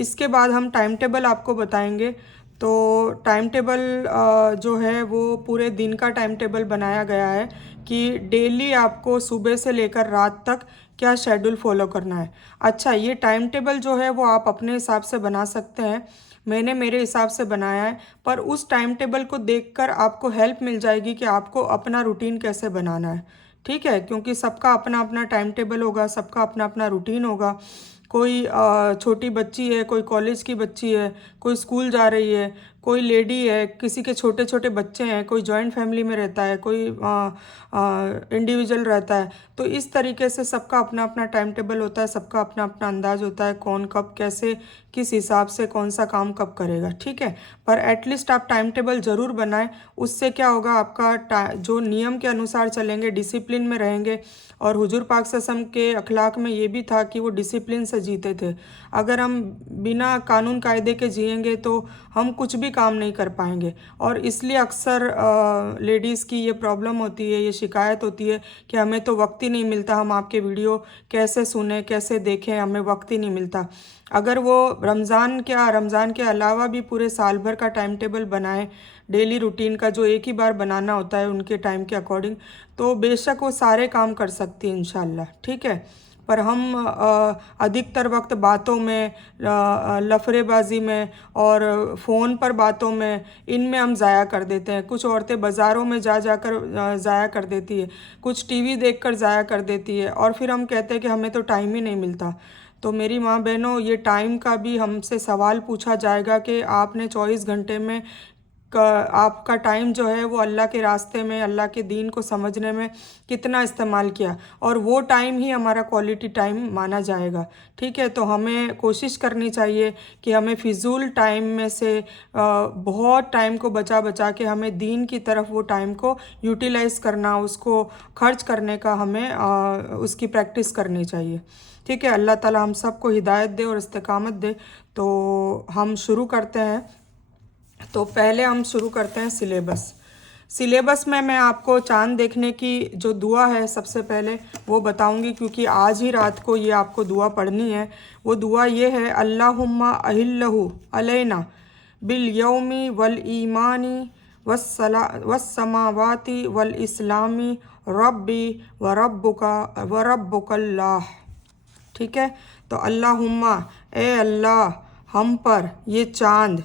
इसके बाद हम टाइम टेबल आपको बताएंगे। तो टाइम टेबल जो है वो पूरे दिन का टाइम टेबल बनाया गया है कि डेली आपको सुबह से लेकर रात तक क्या शेड्यूल फॉलो करना है। अच्छा, ये टाइम टेबल जो है वो आप अपने हिसाब से बना सकते हैं, मैंने मेरे हिसाब से बनाया है, पर उस टाइम टेबल को देखकर आपको हेल्प मिल जाएगी कि आपको अपना रूटीन कैसे बनाना है। ठीक है, क्योंकि सबका अपना अपना टाइम टेबल होगा, सबका अपना अपना रूटीन होगा। कोई छोटी बच्ची है, कोई कॉलेज की बच्ची है, कोई स्कूल जा रही है, कोई लेडी है, किसी के छोटे छोटे बच्चे हैं, कोई जॉइंट फैमिली में रहता है, कोई इंडिविजुअल रहता है। तो इस तरीके से सबका अपना अपना टाइम टेबल होता है, सबका अपना अपना अंदाज होता है कौन कब कैसे किस हिसाब से कौन सा काम कब करेगा। ठीक है, पर एटलीस्ट आप टाइम टेबल ज़रूर बनाएं। उससे क्या होगा, आपका जो नियम के अनुसार चलेंगे, डिसिप्लिन में रहेंगे। और हुजूर पाक सल्लल्लाहु अलैहि वसल्लम के अखलाक में ये भी था कि वो डिसिप्लिन से जीते थे। अगर हम बिना कानून कायदे के जिएंगे तो हम कुछ भी काम नहीं कर पाएंगे। और इसलिए अक्सर लेडीज़ की ये प्रॉब्लम होती है, ये शिकायत होती है कि हमें तो वक्त ही नहीं मिलता, हम आपके वीडियो कैसे सुने कैसे देखें, हमें वक्त ही नहीं मिलता। अगर वो रमज़ान के अलावा भी पूरे साल भर का टाइम टेबल बनाएं, डेली रूटीन का जो एक ही बार बनाना होता है उनके टाइम के अकॉर्डिंग, तो बेशक वो सारे काम कर सकती है इंशाल्लाह। ठीक है, पर हम अधिकतर वक्त बातों में, लफरेबाजी में और फ़ोन पर बातों में, इनमें हम ज़ाया कर देते हैं। कुछ औरतें बाज़ारों में जा जाकर ज़ाया कर देती है, कुछ टीवी देखकर ज़ाया कर देती है, और फिर हम कहते हैं कि हमें तो टाइम ही नहीं मिलता। तो मेरी माँ बहनों, ये टाइम का भी हमसे सवाल पूछा जाएगा कि आपने 24 घंटे में आपका टाइम जो है वो अल्लाह के रास्ते में, अल्लाह के दीन को समझने में कितना इस्तेमाल किया, और वो टाइम ही हमारा क्वालिटी टाइम माना जाएगा। ठीक है, तो हमें कोशिश करनी चाहिए कि हमें फ़िज़ूल टाइम में से बहुत टाइम को बचा बचा के हमें दीन की तरफ वो टाइम को यूटिलाइज़ करना, उसको खर्च करने का हमें उसकी प्रैक्टिस करनी चाहिए। ठीक है, अल्लाह ताला हम सबको हिदायत दे और इस्तिकामत दे। तो हम शुरू करते हैं। तो पहले हम शुरू करते हैं सिलेबस में मैं आपको चांद देखने की जो दुआ है सबसे पहले वो बताऊंगी, क्योंकि आज ही रात को ये आपको दुआ पढ़नी है। वो दुआ ये है, अल्लाहुम्मा अहिल्लहु अलैना बिल यौमी वल ईमानी वस्समावाति वल इस्लामी रब्बी व रब्बुका व रब्बुकल्लाह। ठीक है, तो अल्लाहुम्मा, ए अल्लाह, हम पर ये चांद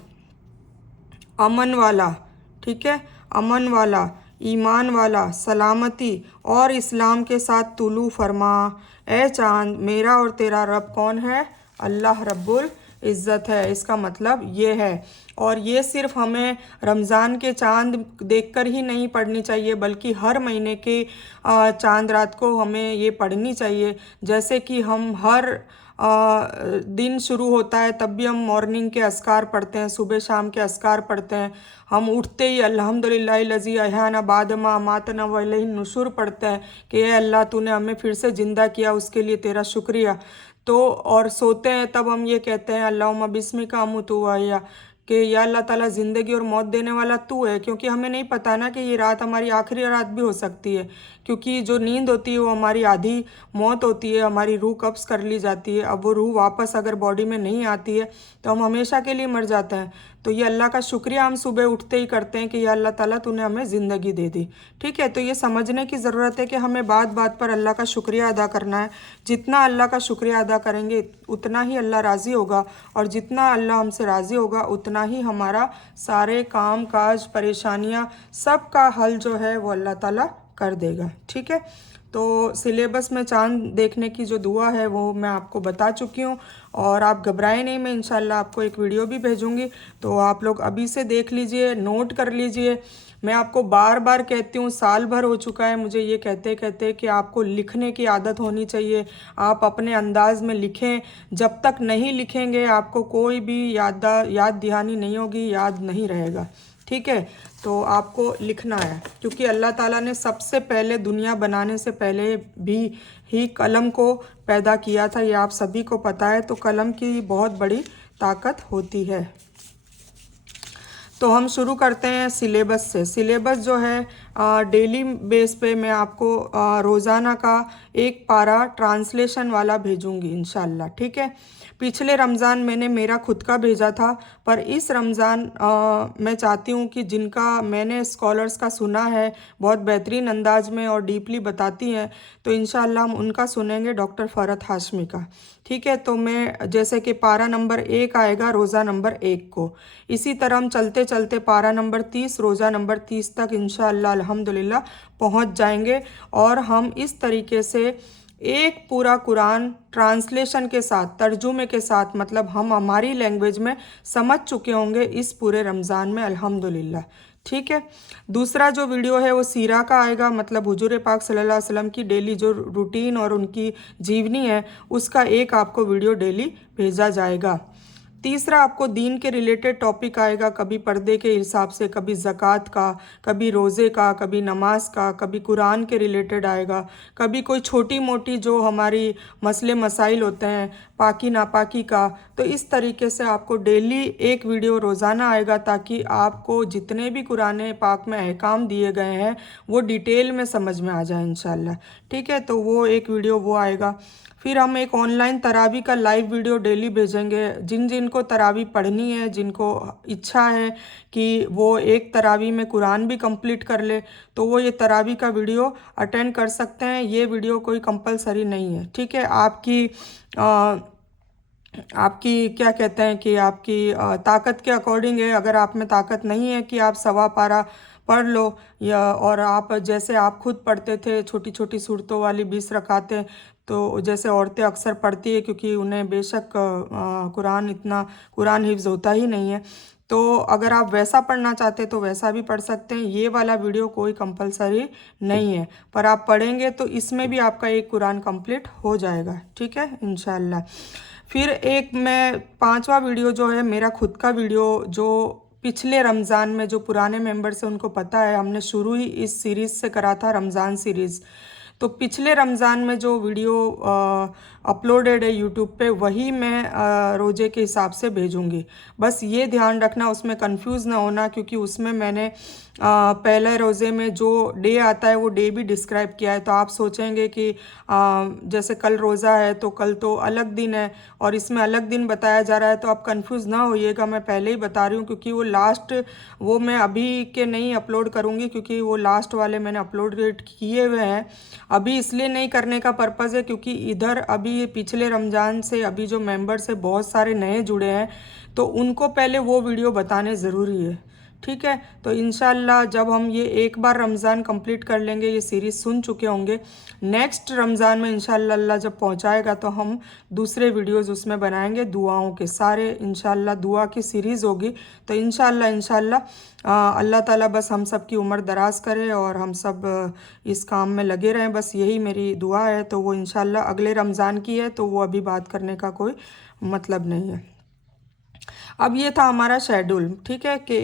अमन वाला, ठीक है, अमन वाला, ईमान वाला, सलामती और इस्लाम के साथ तुलू फरमा। ए चांद, मेरा और तेरा रब कौन है? अल्लाह रब्बुल इज़्ज़त है। इसका मतलब ये है। और ये सिर्फ हमें रमज़ान के चांद देखकर ही नहीं पढ़नी चाहिए, बल्कि हर महीने के चांद रात को हमें ये पढ़नी चाहिए। जैसे कि हम हर दिन शुरू होता है तब भी हम मॉर्निंग के अस्कार पढ़ते हैं, सुबह शाम के अस्कार पढ़ते हैं। हम उठते ही अल्हम्दुलिल्लाह लज़ी अहयाना बादमा अमातना व इलैहि नुशूर पढ़ते हैं कि ए अल्लाह, तूने हमें फिर से ज़िंदा किया, उसके लिए तेरा शुक्रिया। तो और सोते हैं तब हम ये कहते हैं अल्लाहुम्मा बिस्मिका अमूतु व अहया, कि या अल्लाह ताला ज़िंदगी और मौत देने वाला तू है, क्योंकि हमें नहीं पता ना कि ये रात हमारी आखिरी रात भी हो सकती है। क्योंकि जो नींद होती है वो हमारी आधी मौत होती है, हमारी रूह कब्ज़ कर ली जाती है। अब वो रूह वापस अगर बॉडी में नहीं आती है तो हम हमेशा के लिए मर जाते हैं। तो ये अल्लाह का शुक्रिया हम सुबह उठते ही करते हैं कि या अल्लाह ताला तूने हमें ज़िंदगी दे दी। ठीक है, तो ये समझने की ज़रूरत है कि हमें बात बात पर अल्लाह का शुक्रिया अदा करना है। जितना अल्लाह का शुक्रिया अदा करेंगे उतना ही अल्लाह राज़ी होगा, और जितना अल्लाह हमसे राज़ी होगा उतना ही हमारा सारे काम काज परेशानियाँ सब का हल जो है वो अल्लाह ताला कर देगा। ठीक है, तो सिलेबस में चांद देखने की जो दुआ है वो मैं आपको बता चुकी हूँ, और आप घबराएं नहीं, मैं इंशाल्लाह आपको एक वीडियो भी भेजूँगी, तो आप लोग अभी से देख लीजिए, नोट कर लीजिए। मैं आपको बार बार कहती हूँ, साल भर हो चुका है मुझे ये कहते कहते कि आपको लिखने की आदत होनी चाहिए। आप अपने अंदाज में लिखें। जब तक नहीं लिखेंगे आपको कोई भी याद दहानी नहीं होगी, याद नहीं रहेगा। ठीक है, तो आपको लिखना है, क्योंकि अल्लाह ताला ने सबसे पहले दुनिया बनाने से पहले भी ही कलम को पैदा किया था। ये आप सभी को पता है। तो कलम की बहुत बड़ी ताकत होती है। तो हम शुरू करते हैं सिलेबस से। सिलेबस जो है डेली बेस पे मैं आपको रोज़ाना का एक पारा ट्रांसलेशन वाला भेजूंगी इंशाल्लाह, ठीक है। पिछले रमज़ान मैंने मेरा खुद का भेजा था, पर इस रमज़ान मैं चाहती हूँ कि जिनका मैंने स्कॉलर्स का सुना है बहुत बेहतरीन अंदाज में और डीपली बताती हैं, तो इंशाल्लाह हम उनका सुनेंगे, डॉक्टर फ़रहत हाशमी का, ठीक है। तो मैं जैसे कि पारा नंबर 1 आएगा रोज़ा नंबर 1 को, इसी तरह हम चलते चलते पारा नंबर 30 रोज़ा नंबर 30 तक इंशाअल्लाह अल्हम्दुलिल्लाह पहुंच जाएंगे। और हम इस तरीके से एक पूरा कुरान ट्रांसलेशन के साथ, तर्जुमे के साथ, मतलब हम हमारी लैंग्वेज में समझ चुके होंगे इस पूरे रमज़ान में अल्हम्दुलिल्लाह, ठीक है। दूसरा जो वीडियो है वो सीरा का आएगा, मतलब हुजूर पाक सल्लल्लाहु अलैहि वसल्लम की डेली जो रूटीन और उनकी जीवनी है उसका एक आपको वीडियो डेली भेजा जाएगा। तीसरा आपको दीन के रिलेटेड टॉपिक आएगा, कभी पर्दे के हिसाब से, कभी ज़कात का, कभी रोज़े का, कभी नमाज का, कभी कुरान के रिलेटेड आएगा, कभी कोई छोटी मोटी जो हमारी मसले मसाइल होते हैं पाकी नापाकी का। तो इस तरीके से आपको डेली एक वीडियो रोज़ाना आएगा, ताकि आपको जितने भी कुरान पाक में अहकाम दिए गए हैं वो डिटेल में समझ में आ जाए इंशाल्लाह, ठीक है। तो वो एक वीडियो वो आएगा। फिर हम एक ऑनलाइन तरावी का लाइव वीडियो डेली भेजेंगे। जिन जिन को तरावी पढ़नी है, जिनको इच्छा है कि वो एक तरावी में कुरान भी कंप्लीट कर ले, तो वो ये तरावी का वीडियो अटेंड कर सकते हैं। ये वीडियो कोई कंपलसरी नहीं है, ठीक है। आपकी क्या कहते हैं कि आपकी ताकत के अकॉर्डिंग है। अगर आप में ताकत नहीं है कि आप सवा पारा पढ़ लो, या और आप जैसे आप खुद पढ़ते थे छोटी छोटी सूरतों वाली 20 रकातें, तो जैसे औरतें अक्सर पढ़ती है क्योंकि उन्हें बेशक कुरान हिफ्ज़ होता ही नहीं है, तो अगर आप वैसा पढ़ना चाहते हैं तो वैसा भी पढ़ सकते हैं। ये वाला वीडियो कोई कंपलसरी नहीं है, पर आप पढ़ेंगे तो इसमें भी आपका एक कुरान कंप्लीट हो जाएगा, ठीक है इंशाल्लाह। फिर एक मैं 5वां वीडियो जो है मेरा खुद का वीडियो, जो पिछले रमज़ान में जो पुराने मेंबर्स हैं उनको पता है, हमने शुरू ही इस सीरीज़ से करा था, रमज़ान सीरीज़। तो पिछले रमज़ान में जो वीडियो अपलोडेड है यूट्यूब पे, वही मैं रोज़े के हिसाब से भेजूँगी। बस ये ध्यान रखना, उसमें कंफ्यूज ना होना, क्योंकि उसमें मैंने पहले रोज़े में जो डे आता है वो डे भी डिस्क्राइब किया है। तो आप सोचेंगे कि जैसे कल रोज़ा है तो कल तो अलग दिन है और इसमें अलग दिन बताया जा रहा है, तो आप कंफ्यूज ना होइएगा। मैं पहले ही बता रही हूँ, क्योंकि वो मैं अभी के नहीं अपलोड करूँगी, क्योंकि वो लास्ट वाले मैंने अपलोड किए हुए हैं। अभी इसलिए नहीं करने का पर्पज़ है क्योंकि इधर अभी पिछले रमज़ान से अभी जो मेंबर्स है बहुत सारे नए जुड़े हैं, तो उनको पहले वो वीडियो बताने ज़रूरी है, ठीक है। तो इंशाल्लाह जब हम ये एक बार रमज़ान कंप्लीट कर लेंगे, ये सीरीज़ सुन चुके होंगे, नेक्स्ट रमज़ान में इंशाल्लाह अल्लाह जब पहुंचाएगा तो हम दूसरे वीडियोस उसमें बनाएंगे दुआओं के, सारे इंशाल्लाह दुआ की सीरीज़ होगी। तो इंशाल्लाह अल्लाह ताला बस हम सब की उम्र दराज करे और हम सब इस काम में लगे रहें, बस यही मेरी दुआ है। तो वो इंशाल्लाह अगले रमज़ान की है, तो वो अभी बात करने का कोई मतलब नहीं है। अब ये था हमारा शेड्यूल, ठीक है, कि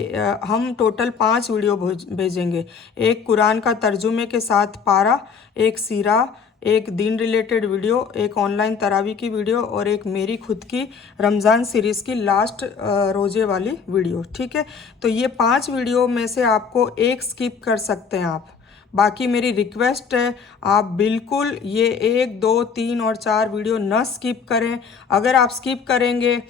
हम टोटल 5 वीडियो भेजेंगे। एक कुरान का तर्जुमे के साथ पारा, एक सीरा, एक दीन रिलेटेड वीडियो, एक ऑनलाइन तरावी की वीडियो और एक मेरी खुद की रमज़ान सीरीज़ की लास्ट रोज़े वाली वीडियो, ठीक है। तो ये 5 वीडियो में से आपको एक स्किप कर सकते हैं आप। बाकी मेरी रिक्वेस्ट है, आप बिल्कुल ये 1, 2, 3 और 4 वीडियो न स्किप करें। अगर आप स्किप करेंगे,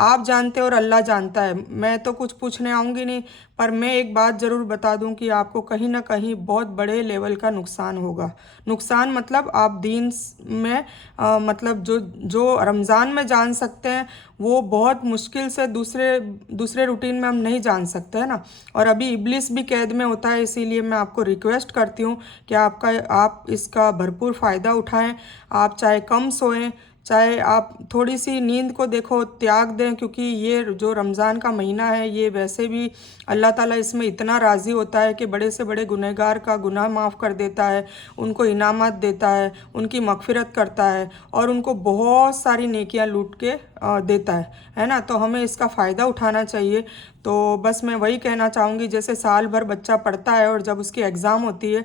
आप जानते हो और अल्लाह जानता है, मैं तो कुछ पूछने आऊँगी नहीं, पर मैं एक बात ज़रूर बता दूं कि आपको कहीं ना कहीं बहुत बड़े लेवल का नुकसान होगा। नुकसान मतलब आप दीन में मतलब जो रमज़ान में जान सकते हैं वो बहुत मुश्किल से दूसरे रूटीन में हम नहीं जान सकते हैं ना। और अभी इब्लिस भी कैद में होता है, इसीलिए मैं आपको रिक्वेस्ट करती हूँ कि आप इसका भरपूर फ़ायदा उठाएं। आप चाहे कम सोएं, चाहे आप थोड़ी सी नींद को देखो त्याग दें, क्योंकि ये जो रमज़ान का महीना है ये वैसे भी अल्लाह ताला इसमें इतना राज़ी होता है कि बड़े से बड़े गुनहगार का गुनाह माफ़ कर देता है, उनको इनामत देता है, उनकी मगफिरत करता है और उनको बहुत सारी नेकियां लूट के देता है ना। तो हमें इसका फ़ायदा उठाना चाहिए। तो बस मैं वही कहना चाहूँगी, जैसे साल भर बच्चा पढ़ता है और जब उसकी एग्ज़ाम होती है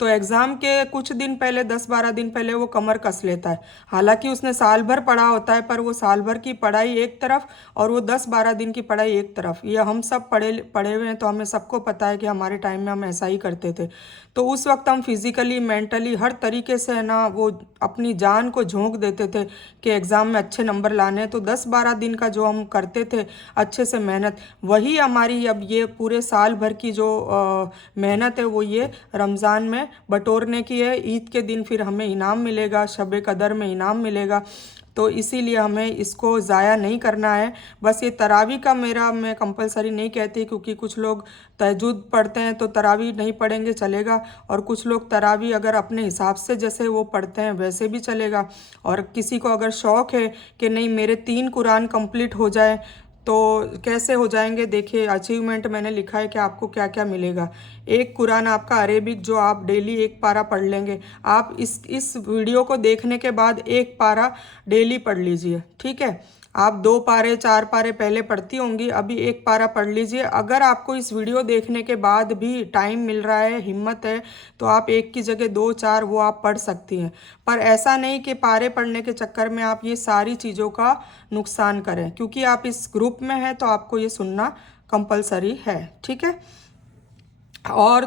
तो एग्ज़ाम के कुछ दिन पहले 10-12 दिन पहले वो कमर कस लेता है। हालांकि उसने साल भर पढ़ा होता है, पर वो साल भर की पढ़ाई एक तरफ और वो 10-12 दिन की पढ़ाई एक तरफ। ये हम सब पढ़े पढ़े हुए हैं, तो हमें सबको पता है कि हमारे टाइम में हम ऐसा ही करते थे। तो उस वक्त हम फिज़िकली मेंटली हर तरीके से है ना वो अपनी जान को झोंक देते थे कि एग्ज़ाम में अच्छे नंबर लाने हैं। तो 10-12 दिन का जो हम करते थे अच्छे से मेहनत, वही हमारी अब ये पूरे साल भर की जो मेहनत है वो ये रमज़ान में बटोरने की है। ईद के दिन फिर हमें इनाम मिलेगा, शब कदर में इनाम मिलेगा। तो इसीलिए हमें इसको ज़ाया नहीं करना है। बस ये तरावी का मैं कंपलसरी नहीं कहती, क्योंकि कुछ लोग तहज्जुद पढ़ते हैं तो तरावी नहीं पढ़ेंगे चलेगा, और कुछ लोग तरावी अगर अपने हिसाब से जैसे वो पढ़ते हैं वैसे भी चलेगा। और किसी को अगर शौक़ है कि नहीं मेरे 3 कुरान कंप्लीट हो जाए, तो कैसे हो जाएंगे, देखिए अचीवमेंट मैंने लिखा है कि आपको क्या क्या मिलेगा। एक कुरान आपका अरेबिक जो आप डेली एक पारा पढ़ लेंगे। आप इस वीडियो को देखने के बाद एक पारा डेली पढ़ लीजिए, ठीक है। आप 2 पारे 4 पारे पहले पढ़ती होंगी, अभी एक पारा पढ़ लीजिए। अगर आपको इस वीडियो देखने के बाद भी टाइम मिल रहा है, हिम्मत है, तो आप एक की जगह 2-4 वो आप पढ़ सकती हैं। पर ऐसा नहीं कि पारे पढ़ने के चक्कर में आप ये सारी चीज़ों का नुकसान करें, क्योंकि आप इस ग्रुप में हैं तो आपको ये सुनना कंपलसरी है, ठीक है। और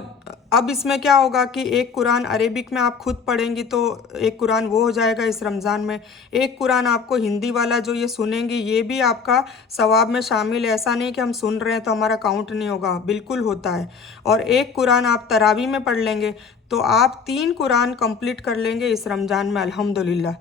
अब इसमें क्या होगा कि एक कुरान अरेबिक में आप खुद पढ़ेंगी तो एक कुरान वो हो जाएगा इस रमज़ान में। एक कुरान आपको हिंदी वाला जो ये सुनेंगी ये भी आपका सवाब में शामिल है। ऐसा नहीं कि हम सुन रहे हैं तो हमारा काउंट नहीं होगा, बिल्कुल होता है। और एक कुरान आप तरावी में पढ़ लेंगे तो आप 3 कुरान कंप्लीट कर लेंगे इस रमज़ान में अल्हम्दुलिल्लाह।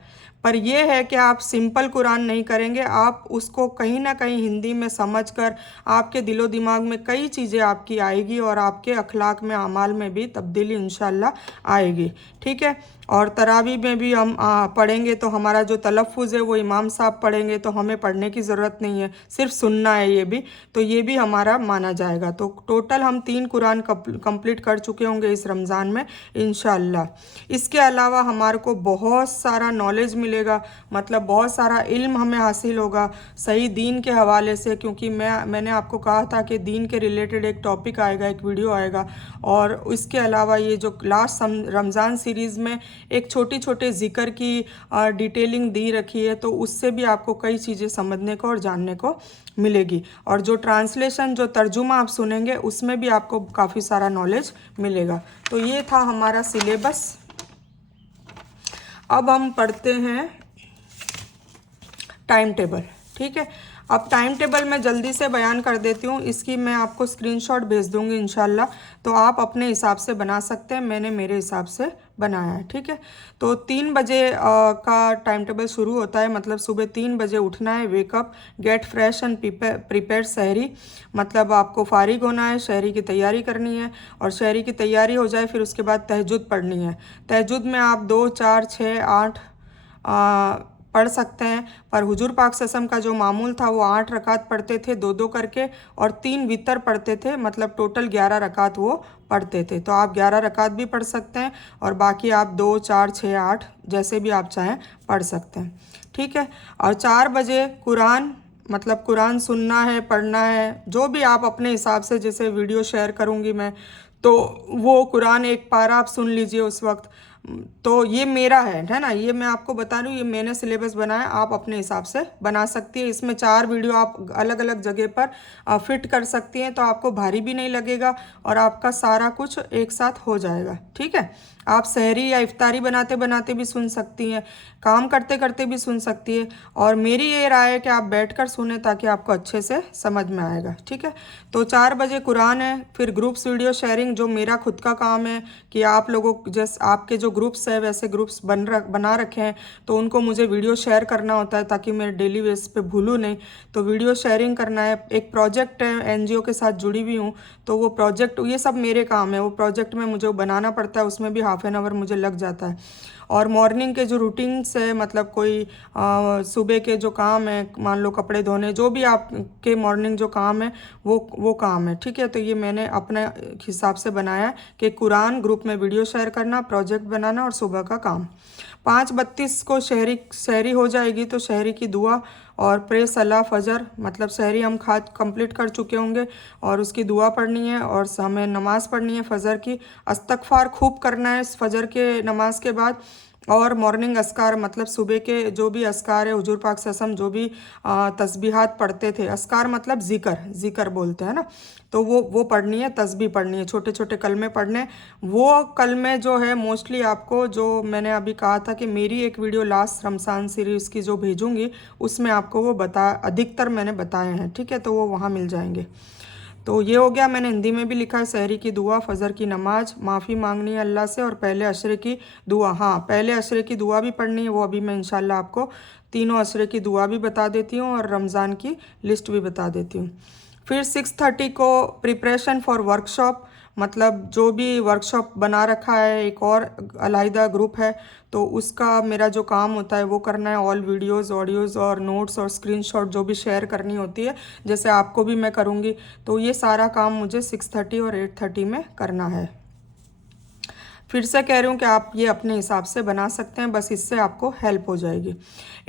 पर यह है कि आप सिंपल कुरान नहीं करेंगे, आप उसको कहीं ना कहीं हिंदी में समझकर आपके दिलो दिमाग में कई चीज़ें आपकी आएगी और आपके अखलाक में अमाल में भी तब्दीली इंशाल्लाह आएगी, ठीक है। और तरावी में भी हम पढ़ेंगे तो हमारा जो तलफ़ुज़ है वो इमाम साहब पढ़ेंगे, तो हमें पढ़ने की ज़रूरत नहीं है, सिर्फ सुनना है ये भी, तो ये भी हमारा माना जाएगा। तो टोटल हम 3 कुरान कंप्लीट कर चुके होंगे इस रमज़ान में इंशाल्लाह। इसके अलावा हमारे को बहुत सारा नॉलेज मिलेगा, मतलब बहुत सारा इल्म हमें हासिल होगा सही दीन के हवाले से, क्योंकि मैंने आपको कहा था कि दीन के रिलेटेड एक टॉपिक आएगा, एक वीडियो आएगा। और इसके अलावा ये जो लास्ट रमज़ान सीरीज़ में एक छोटी छोटे ज़िक्र की डिटेलिंग दी रखी है, तो उससे भी आपको कई चीज़ें समझने को और जानने को मिलेगी। और जो ट्रांसलेशन जो तर्जुमा आप सुनेंगे उसमें भी आपको काफ़ी सारा नॉलेज मिलेगा। तो ये था हमारा सिलेबस। अब हम पढ़ते हैं टाइम टेबल, ठीक है। अब टाइम टेबल मैं जल्दी से बयान कर देती हूँ, इसकी मैं आपको स्क्रीनशॉट भेज दूँगी इंशाल्लाह, तो आप अपने हिसाब से बना सकते हैं। मैंने मेरे हिसाब से बनाया है, ठीक है। तो 3 बजे का टाइम टेबल शुरू होता है, मतलब सुबह 3 बजे उठना है, wake up, gate fresh and prepare सहरी, मतलब आपको फारिग होना है, शहरी की तैयारी करनी है, और शहरी की तैयारी हो जाए फिर उसके बाद तहज्जुद पढ़नी है। तहज्जुद में आप 2, 4, 6, 8 पढ़ सकते हैं, पर हुजूर पाक सल्लल्लाहु अलैहि वसल्लम का जो मामूल था वो 8 रकात पढ़ते थे 2-2 करके, और 3 वितर पढ़ते थे, मतलब टोटल 11 रकात वो पढ़ते थे। तो आप 11 रकात भी पढ़ सकते हैं, और बाकी आप 2, 4, 6, 8 जैसे भी आप चाहें पढ़ सकते हैं, ठीक है। और 4 बजे कुरान, मतलब कुरान सुनना है, पढ़ना है, जो भी आप अपने हिसाब से, जैसे वीडियो शेयर करूँगी मैं, तो वो कुरान एक पारा आप सुन लीजिए उस वक्त। तो ये मेरा है ना, ये मैं आपको बता रही हूँ, ये मैंने सिलेबस बनाया, आप अपने हिसाब से बना सकती है। इसमें 4 वीडियो आप अलग अलग जगह पर फिट कर सकती हैं, तो आपको भारी भी नहीं लगेगा और आपका सारा कुछ एक साथ हो जाएगा, ठीक है। आप सहरी या इफ्तारी बनाते बनाते भी सुन सकती हैं, काम करते करते भी सुन सकती है, और मेरी ये राय है कि आप बैठकर सुने ताकि आपको अच्छे से समझ में आएगा, ठीक है। तो 4 बजे कुरान है, फिर ग्रुप्स वीडियो शेयरिंग, जो मेरा खुद का काम है कि आप लोगों जैसे आपके जो ग्रुप्स है वैसे ग्रुप्स बना रखे हैं, तो उनको मुझे वीडियो शेयर करना होता है ताकि मैं डेली बेस पे भूलूँ नहीं, तो वीडियो शेयरिंग करना है। एक प्रोजेक्ट है, NGO के साथ जुड़ी हुई हूँ, तो वो प्रोजेक्ट, ये सब मेरे काम है, वो प्रोजेक्ट में मुझे बनाना पड़ता है, उसमें भी ½ एन आवर मुझे लग जाता है। और मॉर्निंग के जो रूटीन्स है, मतलब कोई सुबह के जो काम है, मान लो कपड़े धोने, जो भी आपके मॉर्निंग जो काम है वो काम है, ठीक है। तो ये मैंने अपने हिसाब से बनाया कि कुरान, ग्रुप में वीडियो शेयर करना, प्रोजेक्ट बनाना और सुबह का काम। 5:32 को शहरी हो जाएगी तो शहरी की दुआ और प्रे सलाह फजर, मतलब शहरी हम खा कंप्लीट कर चुके होंगे और उसकी दुआ पढ़नी है और हमें नमाज़ पढ़नी है फजर की। इस्तगफार खूब करना है फजर के नमाज के बाद। और मॉर्निंग अस्कार, मतलब सुबह के जो भी अस्कार है, हुजूर पाक सल्लल्लाहु अलैहि वसल्लम जो भी तस्बीहात पढ़ते थे, अस्कार मतलब ज़िक्र बोलते हैं ना, तो वो पढ़नी है, तस्बीह पढ़नी है, छोटे छोटे कलमे पढ़ने। वो कलमे जो है मोस्टली आपको, जो मैंने अभी कहा था कि मेरी एक वीडियो लास्ट रमज़ान सीरीज़ की जो भेजूंगी उसमें आपको वो अधिकतर मैंने बताए हैं, ठीक है, तो वो वहाँ मिल जाएंगे। तो ये हो गया, मैंने हिंदी में भी लिखा है, सहरी की दुआ, फजर की नमाज, माफ़ी मांगनी है अल्लाह से और पहले अशरे की दुआ। हाँ, पहले अशरे की दुआ भी पढ़नी है, वो अभी मैं इंशाल्लाह आपको तीनों अशरे की दुआ भी बता देती हूँ और रमज़ान की लिस्ट भी बता देती हूँ। फिर 6:30 को प्रिपरेशन फॉर वर्कशॉप, मतलब जो भी वर्कशॉप बना रखा है, एक और अलहदा ग्रुप है, तो उसका मेरा जो काम होता है वो करना है। ऑल वीडियोस, ऑडियोज़ और नोट्स और स्क्रीनशॉट जो भी शेयर करनी होती है, जैसे आपको भी मैं करूँगी, तो ये सारा काम मुझे 6:30 और 8:30 में करना है। फिर से कह रही हूँ कि आप ये अपने हिसाब से बना सकते हैं, बस इससे आपको हेल्प हो जाएगी।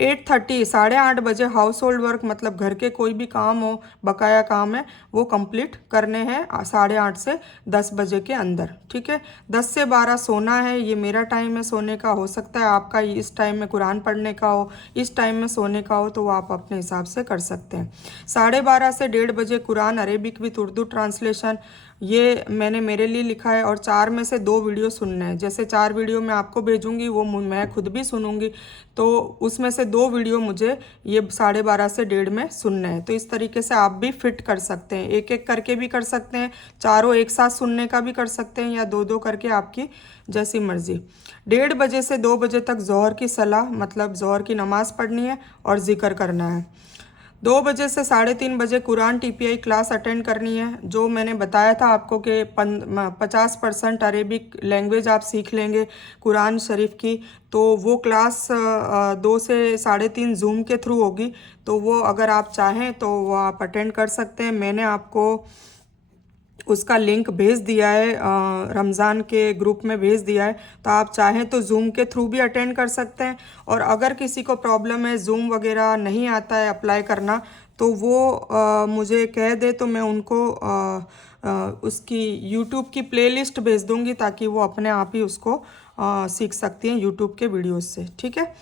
8:30 8:30 हाउस होल्ड वर्क, मतलब घर के कोई भी काम हो, बकाया काम है, वो कंप्लीट करने हैं 8:30 से 10 बजे के अंदर, ठीक है। 10 से 12 सोना है, ये मेरा टाइम है सोने का, हो सकता है आपका इस टाइम में कुरान पढ़ने का हो, इस टाइम में सोने का हो, तो वो आप अपने हिसाब से कर सकते हैं। 12:30 से 1:30 बजे Quran Arabic with Urdu translation, ये मैंने मेरे लिए लिखा है। और 4 में से 2 वीडियो सुनना है, जैसे 4 वीडियो मैं आपको भेजूंगी वो मैं खुद भी सुनूंगी, तो उसमें से 2 वीडियो मुझे ये 12:30 से 1:30 में सुनना है। तो इस तरीके से आप भी फिट कर सकते हैं, एक एक करके भी कर सकते हैं, चारों एक साथ सुनने का भी कर सकते हैं, या 2-2 करके, आपकी जैसी मर्जी। 1:30 बजे से 2 बजे तक ज़ोहर की सलाह, मतलब ज़ोहर की नमाज़ पढ़नी है और ज़िक्र करना है। 2 बजे से 3:30 बजे कुरान TPI क्लास अटेंड करनी है, जो मैंने बताया था आपको कि 50% अरेबिक लैंग्वेज आप सीख लेंगे कुरान शरीफ की, तो वो क्लास 2 से 3:30 जूम के थ्रू होगी, तो वो अगर आप चाहें तो वो आप अटेंड कर सकते हैं। मैंने आपको उसका लिंक भेज दिया है, रमज़ान के ग्रुप में भेज दिया है, तो आप चाहें तो जूम के थ्रू भी अटेंड कर सकते हैं। और अगर किसी को प्रॉब्लम है, जूम वगैरह नहीं आता है अप्लाई करना, तो वो मुझे कह दे, तो मैं उनको उसकी यूट्यूब की प्लेलिस्ट भेज दूंगी, ताकि वो अपने आप ही उसको सीख सकती हैं यूट्यूब के वीडियोस से, ठीक है।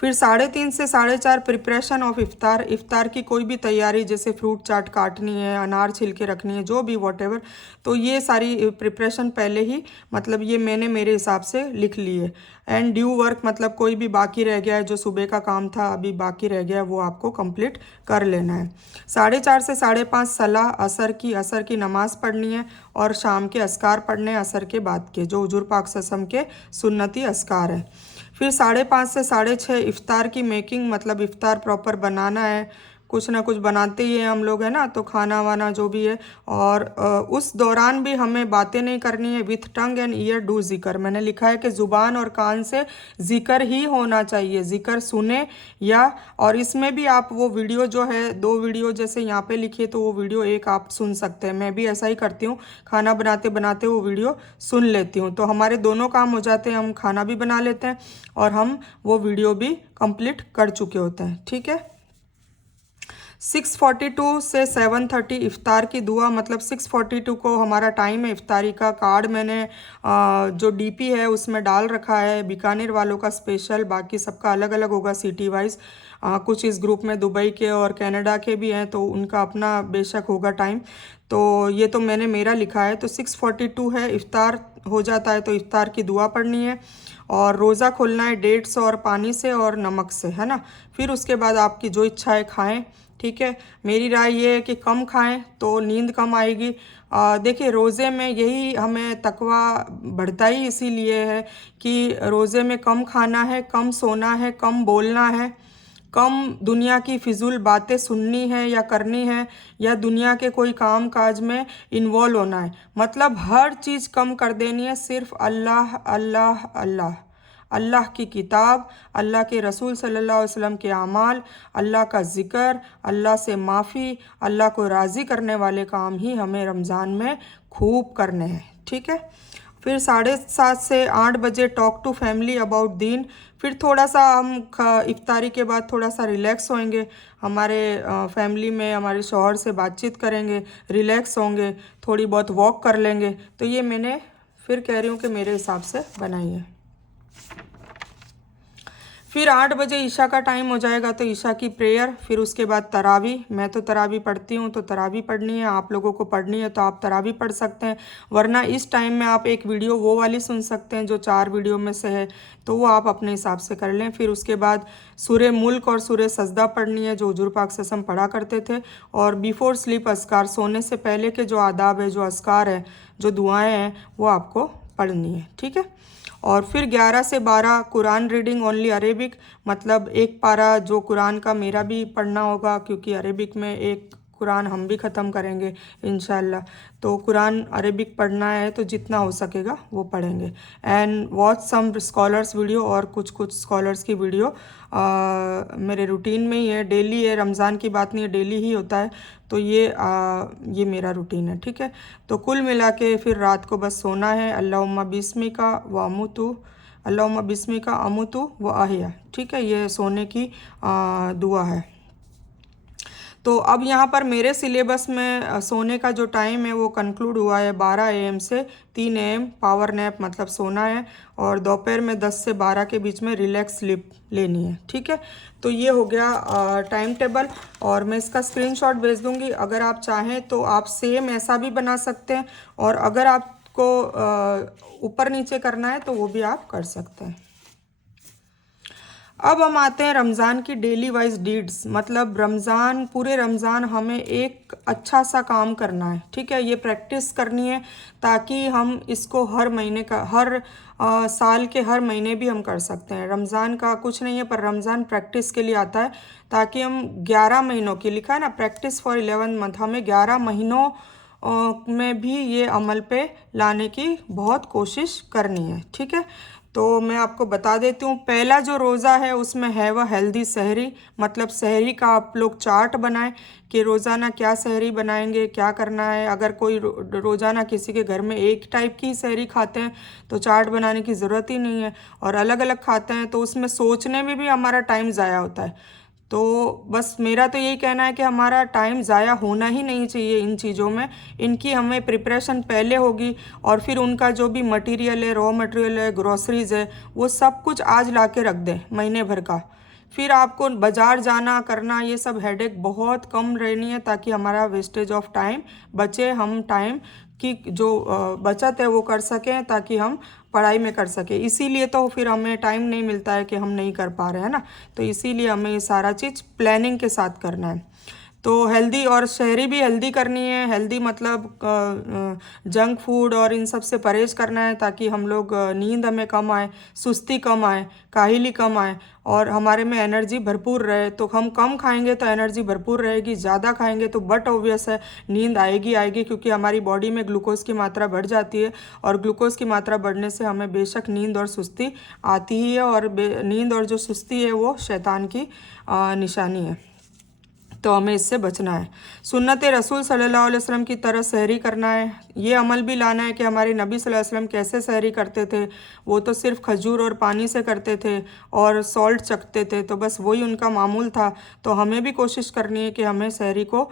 फिर 3:30 से 4:30 प्रिपरेशन ऑफ इफ्तार, इफ्तार की कोई भी तैयारी, जैसे फ्रूट चाट काटनी है, अनार छिल के रखनी है, जो भी वॉटेवर, तो ये सारी प्रिपरेशन पहले ही, मतलब ये मैंने मेरे हिसाब से लिख ली है। एंड ड्यू वर्क, मतलब कोई भी बाकी रह गया है, जो सुबह का काम था अभी बाकी रह गया है, वो आपको कंप्लीट कर लेना है। 4:30 से 5:30 सलाह, असर की नमाज़ पढ़नी है और शाम के अस्कार पढ़ने हैं, असर के बाद के, जो हुजूर पाक सल्लल्लाहु अलैहि वसल्लम के सुन्नती अस्कार है। फिर 5:30 से 6:30 इफ्तार की मेकिंग, मतलब इफ्तार प्रॉपर बनाना है, कुछ ना कुछ बनाते ही हैं हम लोग, है ना, तो खाना वाना जो भी है। और उस दौरान भी हमें बातें नहीं करनी है। With tongue and year do जिक्र, मैंने लिखा है कि ज़ुबान और कान से जिक्र ही होना चाहिए, जिक्र सुने या, और इसमें भी आप वो वीडियो जो है, 2 वीडियो जैसे यहाँ पे लिखिए, तो वो वीडियो एक आप सुन सकते हैं। मैं भी ऐसा ही करती हूँ, खाना बनाते बनाते वो वीडियो सुन लेती हूँ, तो हमारे दोनों काम हो जाते हैं, हम खाना भी बना लेते हैं और हम वो वीडियो भी कंप्लीट कर चुके होते हैं, ठीक है। 6:42 से 7:30 इफ्तार की दुआ, मतलब 6:42 को हमारा टाइम है इफ्तारी का। कार्ड मैंने जो DP है उसमें डाल रखा है, बीकानेर वालों का स्पेशल, बाकी सबका अलग अलग होगा सिटी वाइज। कुछ इस ग्रुप में दुबई के और कनाडा के भी हैं, तो उनका अपना बेशक होगा टाइम, तो ये तो मैंने मेरा लिखा है। तो 6:42 है, इफ्तार हो जाता है तो इफ्तार की दुआ पढ़नी है और रोज़ा खोलना है डेट्स और पानी से और नमक से, है ना। फिर उसके बाद आपकी जो इच्छा है खाएं, ठीक है। मेरी राय ये है कि कम खाएं तो नींद कम आएगी। देखिए, रोज़े में यही हमें तकवा बढ़ता ही इसीलिए है कि रोज़े में कम खाना है, कम सोना है, कम बोलना है, कम दुनिया की फिजूल बातें सुननी है या करनी है, या दुनिया के कोई काम काज में इन्वॉल्व होना है, मतलब हर चीज़ कम कर देनी है, सिर्फ अल्लाह अल्लाह अल्लाह, अल्लाह की किताब, अल्लाह के रसूल सल्लल्लाहु अलैहि वसल्लम के अमाल, अल्लाह का ज़िक्र, अल्लाह से माफ़ी, अल्लाह को राज़ी करने वाले काम ही हमें रमज़ान में खूब करने हैं। ठीक है। फिर 7:30 से 8 बजे टॉक टू फैमिली अबाउट दीन। फिर थोड़ा सा हम इफ्तारी के बाद थोड़ा सा रिलैक्स होंगे, हमारे फैमिली में हमारे शौहर से बातचीत करेंगे, रिलैक्स होंगे, थोड़ी बहुत वॉक कर लेंगे। तो ये मैंने फिर कह रही हूँ कि मेरे हिसाब से बनाई है। फिर 8 बजे ईशा का टाइम हो जाएगा तो ईशा की प्रेयर, फिर उसके बाद तरावी। मैं तो तरावी पढ़ती हूँ तो तरावी पढ़नी है, आप लोगों को पढ़नी है तो आप तरावी पढ़ सकते हैं, वरना इस टाइम में आप एक वीडियो वो वाली सुन सकते हैं जो 4 वीडियो में से है, तो वो आप अपने हिसाब से कर लें। फिर उसके बाद सूरे मुल्क और सूरे सजदा पढ़नी है जो हुजूर पाक सल्लल्लाहु अलैहि वसल्लम पढ़ा करते थे। और बिफोर स्लीप अस्कार, सोने से पहले के जो आदाब है, जो अस्कार है, जो दुआएँ हैं, वो आपको पढ़नी है। ठीक है। और फिर 11 से 12 कुरान रीडिंग ओनली अरेबिक, मतलब एक पारा जो कुरान का मेरा भी पढ़ना होगा, क्योंकि अरेबिक में एक कुरान हम भी ख़त्म करेंगे इंशाल्लाह। तो कुरान अरेबिक पढ़ना है तो जितना हो सकेगा वो पढ़ेंगे। And watch some scholars video, और कुछ स्कॉलर्स की वीडियो मेरे रूटीन में ही है, डेली है, रमज़ान की बात नहीं है, डेली ही होता है। तो ये मेरा रूटीन है। ठीक है। तो कुल मिला के फिर रात को बस सोना है। अल्लाहुम्मा बिस्मिका व अमुतु, अल्लाहुम्मा बिस्मिका अमुतु व अहिया। ठीक है। ये सोने की दुआ है। तो अब यहाँ पर मेरे सिलेबस में सोने का जो टाइम है वो कंक्लूड हुआ है 12 AM से 3 AM पावर नैप, मतलब सोना है, और दोपहर में 10 से 12 के बीच में रिलैक्स स्लीप लेनी है। ठीक है। तो ये हो गया टाइम टेबल, और मैं इसका स्क्रीनशॉट भेज दूँगी। अगर आप चाहें तो आप सेम ऐसा भी बना सकते हैं, और अगर आपको ऊपर नीचे करना है तो वो भी आप कर सकते हैं। अब हम आते हैं रमज़ान की डेली वाइज डीड्स, मतलब पूरे रमज़ान हमें एक अच्छा सा काम करना है। ठीक है। ये प्रैक्टिस करनी है ताकि हम इसको हर महीने का, हर साल के हर महीने भी हम कर सकते हैं। रमज़ान का कुछ नहीं है, पर रमज़ान प्रैक्टिस के लिए आता है, ताकि हम 11 महीनों की, लिखा है ना प्रैक्टिस फॉर 11 मंथ, हमें 11 महीनों में भी ये अमल पे लाने की बहुत कोशिश करनी है। ठीक है। तो मैं आपको बता देती हूँ, पहला जो रोज़ा है उसमें है वह हेल्दी सहरी, मतलब सहरी का आप लोग चार्ट बनाएं कि रोज़ाना क्या सहरी बनाएंगे, क्या करना है। अगर कोई रोज़ाना किसी के घर में एक टाइप की सहरी खाते हैं तो चार्ट बनाने की ज़रूरत ही नहीं है, और अलग अलग खाते हैं तो उसमें सोचने में भी हमारा टाइम ज़ाया होता है। तो बस मेरा तो यही कहना है कि हमारा टाइम ज़ाया होना ही नहीं चाहिए इन चीज़ों में। इनकी हमें प्रिपरेशन पहले होगी, और फिर उनका जो भी मटेरियल है, रॉ मटेरियल है, ग्रोसरीज़ है, वो सब कुछ आज ला के रख दें महीने भर का। फिर आपको बाज़ार जाना करना, ये सब हेडेक बहुत कम रहनी है, ताकि हमारा वेस्टेज ऑफ टाइम बचे, हम टाइम की जो बचत है वो कर सकें, ताकि हम पढ़ाई में कर सकें। इसीलिए तो फिर हमें टाइम नहीं मिलता है कि हम नहीं कर पा रहे हैं ना, तो इसीलिए हमें ये सारा चीज़ प्लानिंग के साथ करना है। तो हेल्दी, और शहरी भी हेल्दी करनी है। हेल्दी मतलब जंक फूड और इन सब से परहेज करना है, ताकि हम लोग नींद हमें कम आए, सुस्ती कम आए, काहिली कम आए, और हमारे में एनर्जी भरपूर रहे। तो हम कम खाएंगे तो एनर्जी भरपूर रहेगी, ज़्यादा खाएंगे तो बट ऑब्वियस है नींद आएगी, क्योंकि हमारी बॉडी में ग्लूकोज की मात्रा बढ़ जाती है, और ग्लूकोज की मात्रा बढ़ने से हमें बेशक नींद और सुस्ती आती ही है, और नींद और जो सुस्ती है वो शैतान की निशानी है, तो हमें इससे बचना है। सुन्नत रसूल सल्लल्लाहु अलैहि वसल्लम की तरह सहरी करना है। ये अमल भी लाना है कि हमारे नबी सल्लल्लाहु अलैहि वसल्लम कैसे सहरी करते थे। वो तो सिर्फ खजूर और पानी से करते थे और सॉल्ट चखते थे, तो बस वही उनका मामूल था। तो हमें भी कोशिश करनी है कि हमें सहरी को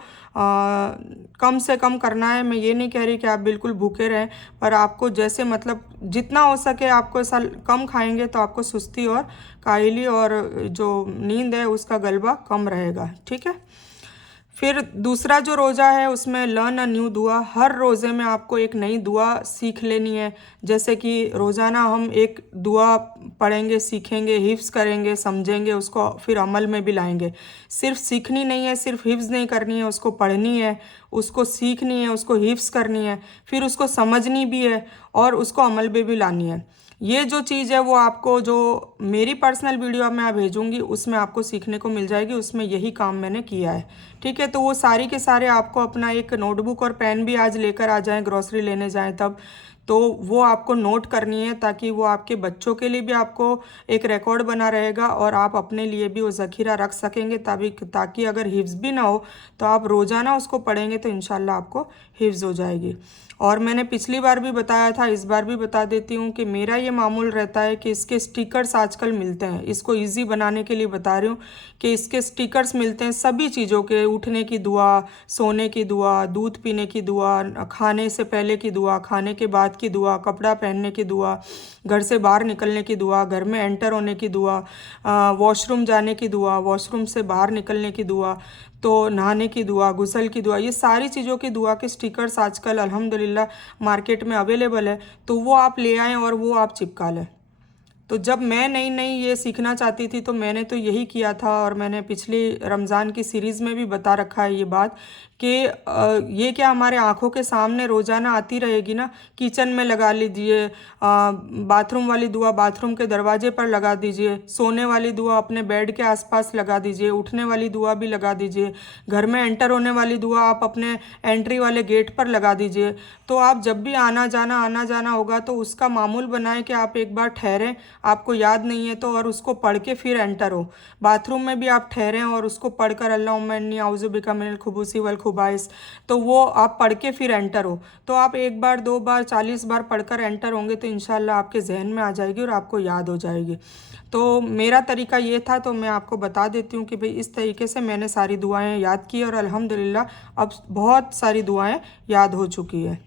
कम से कम करना है। मैं ये नहीं कह रही कि आप बिल्कुल भूखे रहें, पर आपको जैसे मतलब जितना हो सके आपको कम खाएंगे तो आपको सुस्ती और काहिली और जो नींद है उसका गलबा कम रहेगा। ठीक है। फिर दूसरा जो रोज़ा है उसमें लर्न अ न्यू दुआ, हर रोज़े में आपको एक नई दुआ सीख लेनी है। जैसे कि रोज़ाना हम एक दुआ पढ़ेंगे, सीखेंगे, हिफ्ज़ करेंगे, समझेंगे, उसको फिर अमल में भी लाएंगे। सिर्फ सीखनी नहीं है, सिर्फ हिफ्ज़ नहीं करनी है, उसको पढ़नी है, उसको सीखनी है, उसको हिफ्ज़ करनी है, फिर उसको समझनी भी है, और उसको अमल में भी लानी है। ये जो चीज़ है वो आपको, जो मेरी पर्सनल वीडियो मैं भेजूंगी उसमें आपको सीखने को मिल जाएगी, उसमें यही काम मैंने किया है। ठीक है। तो वो सारी के सारे आपको अपना एक नोटबुक और पेन भी आज लेकर आ जाएं, ग्रॉसरी लेने जाएं तब, तो वो आपको नोट करनी है, ताकि वो आपके बच्चों के लिए भी आपको एक रिकॉर्ड बना रहेगा और आप अपने लिए भी वो ज़ख़ीरा रख सकेंगे, ताकि अगर हिफ्ज़ भी ना हो तो आप रोज़ाना उसको पढ़ेंगे तो इंशाल्लाह आपको हिफ्ज़ हो जाएगी। और मैंने पिछली बार भी बताया था, इस बार भी बता देती हूँ कि मेरा ये मामूल रहता है कि इसके स्टिकर्स आजकल मिलते हैं, इसको इजी बनाने के लिए बता रही हूँ कि इसके स्टिकर्स मिलते हैं सभी चीज़ों के, उठने की दुआ, सोने की दुआ, दूध पीने की दुआ, खाने से पहले की दुआ, खाने के बाद की दुआ, कपड़ा पहनने की दुआ, घर से बाहर निकलने की दुआ, घर में एंटर होने की दुआ, वॉशरूम जाने की दुआ, वॉशरूम से बाहर निकलने की दुआ, तो नहाने की दुआ, गुसल की दुआ, ये सारी चीज़ों की दुआ के स्टिकर्स आजकल अल्हम्दुलिल्लाह मार्केट में अवेलेबल है। तो वो आप ले आएँ और वो आप चिपका लें। तो जब मैं नई नई ये सीखना चाहती थी तो मैंने तो यही किया था, और मैंने पिछली रमज़ान की सीरीज़ में भी बता रखा है ये बात कि ये क्या हमारे आंखों के सामने रोज़ाना आती रहेगी ना। किचन में लगा लीजिए, बाथरूम वाली दुआ बाथरूम के दरवाजे पर लगा दीजिए, सोने वाली दुआ अपने बेड के आसपास लगा दीजिए, उठने वाली दुआ भी लगा दीजिए, घर में एंटर होने वाली दुआ आप अपने एंट्री वाले गेट पर लगा दीजिए। तो आप जब भी आना जाना होगा तो उसका मामूल बनाएं कि आप एक बार ठहरें, आपको याद नहीं है तो, और उसको पढ़ के फिर एंटर हो। बाथरूम में भी आप ठहरें और उसको पढ़कर अल्लाहुम्मा इन्नी औज़ु बिका मिनल खुबूसी वल खुबाइस, तो वो आप पढ़ के फिर एंटर हो। तो आप एक बार, दो बार, 40 बार पढ़कर एंटर होंगे तो इंशाल्लाह आपके जहन में आ जाएगी और आपको याद हो जाएगी। तो मेरा तरीका ये था, तो मैं आपको बता देती हूँ कि भाई इस तरीके से मैंने सारी दुआएं याद की और अल्हम्दुलिल्लाह अब बहुत सारी दुआएं याद हो चुकी है।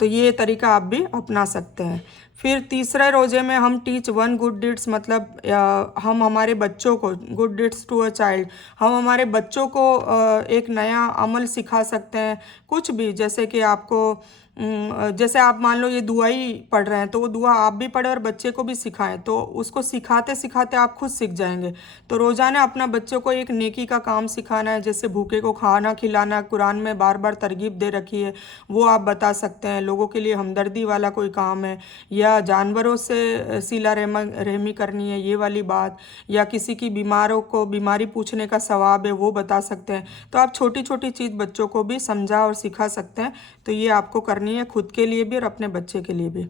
तो ये तरीका आप भी अपना सकते हैं। फिर तीसरे रोज़े में हम टीच वन गुड डीड्स, मतलब हम हमारे बच्चों को, good deeds to a child, हम हमारे बच्चों को एक नया अमल सिखा सकते हैं। कुछ भी, जैसे कि आपको जैसे आप मान लो ये दुआ ही पढ़ रहे हैं तो वो दुआ आप भी पढ़ें और बच्चे को भी सिखाएं, तो उसको सिखाते सिखाते आप खुद सीख जाएंगे। तो रोज़ाना अपना बच्चों को एक नेकी का काम सिखाना है, जैसे भूखे को खाना खिलाना, कुरान में बार बार तरगीब दे रखी है, वो आप बता सकते हैं। लोगों के लिए हमदर्दी वाला कोई काम है, या जानवरों से सिला रहमी करनी है, ये वाली बात, या किसी की बीमारों को बीमारी पूछने का सवाब है, वो बता सकते हैं। तो आप छोटी छोटी चीज़ बच्चों को भी समझा और सिखा सकते हैं। तो ये आपको करनी है, खुद के लिए भी और अपने बच्चे के लिए भी।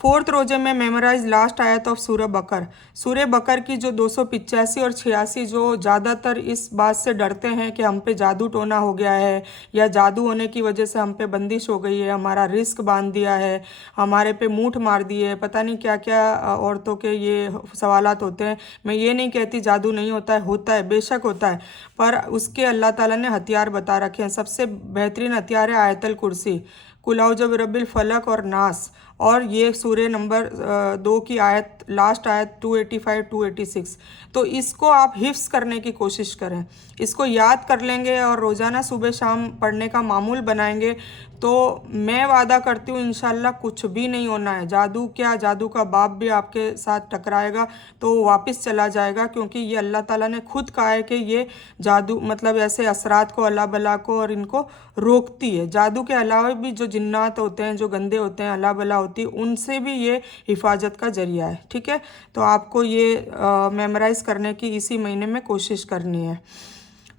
फोर्थ रोजे में मेमोराइज लास्ट आयत ऑफ सूरह बकर, सूरह बकर की जो 285 और 86, जो ज़्यादातर इस बात से डरते हैं कि हम पे जादू टोना हो गया है, या जादू होने की वजह से हम पे बंदिश हो गई है, हमारा रिस्क बांध दिया है, हमारे पे मूठ मार दिए है, पता नहीं क्या क्या औरतों के ये सवालात होते हैं। मैं ये नहीं कहती जादू नहीं होता है, होता है, बेशक होता है, पर उसके अल्लाह ताला ने हथियार बता रखे हैं। सबसे बेहतरीन हथियार है आयतल कुर्सी, कुल औज़ु बिरब्बिल फलक और नास, और ये सूरह नंबर 2 की आयत, लास्ट आयत 285 286। तो इसको आप हिफ्स करने की कोशिश करें, इसको याद कर लेंगे और रोज़ाना सुबह शाम पढ़ने का मामूल बनाएंगे तो मैं वादा करती हूँ इंशाल्लाह कुछ भी नहीं होना है। जादू क्या, जादू का बाप भी आपके साथ टकराएगा तो वो वापस चला जाएगा, क्योंकि ये अल्लाह ताला ने खुद कहा है कि ये जादू मतलब ऐसे असरात को, अल्लाह बला को और इनको रोकती है। जादू के अलावा भी जो जिन्नात होते हैं, जो गंदे होते हैं, अल्लाह बला होती है, उनसे भी ये हिफाजत का जरिया है। ठीक है, तो आपको ये मेमोराइज़ करने की इसी महीने में कोशिश करनी है।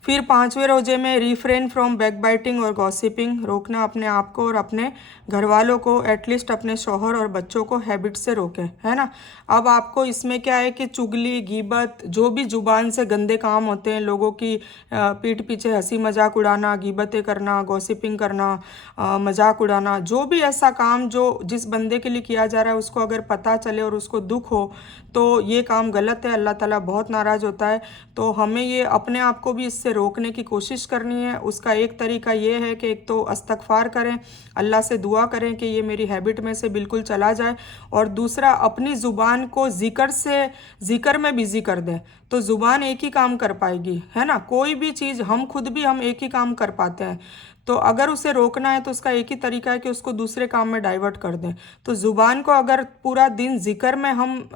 फिर 5वें रोजे में रिफ्रेन फ्रॉम बैकबाइटिंग और गॉसिपिंग, रोकना अपने आप को और अपने घर वालों को, एटलीस्ट अपने शौहर और बच्चों को हैबिट से रोकें, है ना। अब आपको इसमें क्या है कि चुगली, गीबत, जो भी जुबान से गंदे काम होते हैं, लोगों की पीठ पीछे हंसी मजाक उड़ाना, गीबतें करना, गॉसिपिंग करना, मजाक उड़ाना, जो भी ऐसा काम जो जिस बंदे के लिए किया जा रहा है उसको अगर पता चले और उसको दुख हो तो ये काम गलत है, अल्लाह ताला बहुत नाराज़ होता है। तो हमें ये अपने आप को भी इससे रोकने की कोशिश करनी है। उसका एक तरीका ये है कि एक तो इस्तगफार करें, अल्लाह से दुआ करें कि ये मेरी हैबिट में से बिल्कुल चला जाए, और दूसरा अपनी ज़ुबान को ज़िक्र में बिज़ी कर दें, तो ज़ुबान एक ही काम कर पाएगी, है ना। कोई भी चीज़ हम खुद भी हम एक ही काम कर पाते हैं, तो अगर उसे रोकना है तो उसका एक ही तरीका है कि उसको दूसरे काम में डाइवर्ट कर दें। तो ज़ुबान को अगर पूरा दिन जिक्र में हम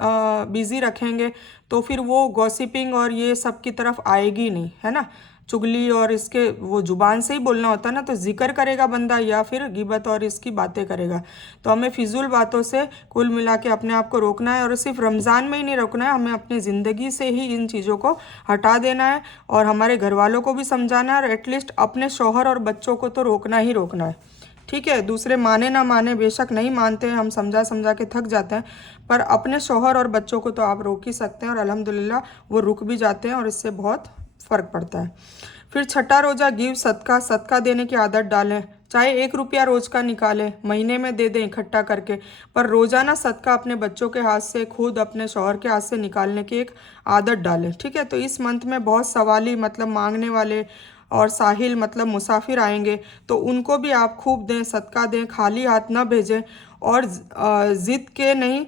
बिज़ी रखेंगे तो फिर वो गॉसिपिंग और ये सब की तरफ आएगी नहीं, है ना। चुगली और इसके वो ज़ुबान से ही बोलना होता है ना, तो जिक्र करेगा बंदा या फिर गिबत और इसकी बातें करेगा। तो हमें फिजूल बातों से कुल मिला के अपने आप को रोकना है, और सिर्फ रमज़ान में ही नहीं रोकना है, हमें अपनी ज़िंदगी से ही इन चीज़ों को हटा देना है, और हमारे घर वालों को भी समझाना है, और एटलीस्ट अपने शौहर और बच्चों को तो रोकना ही रोकना है। ठीक है। दूसरे माने ना माने, बेशक नहीं मानते हैं, हम समझा समझा के थक जाते हैं, पर अपने शौहर और बच्चों को तो आप रोक ही सकते हैं और अल्हम्दुलिल्लाह वो रुक भी जाते हैं और इससे बहुत फ़र्क पड़ता है। फिर छठा रोज़ा गिव सदका, सदका देने की आदत डालें। चाहे 1 रुपया रोज का निकालें, महीने में दे दें इकट्ठा करके, पर रोज़ाना सदका अपने बच्चों के हाथ से, खुद अपने शौहर के हाथ से निकालने की एक आदत डालें। ठीक है। तो इस मंथ में बहुत सवाली मतलब मांगने वाले और साहिल मतलब मुसाफिर आएंगे, तो उनको भी आप खूब दें, सदका दें, खाली हाथ ना भेजें और ज़िद के नहीं,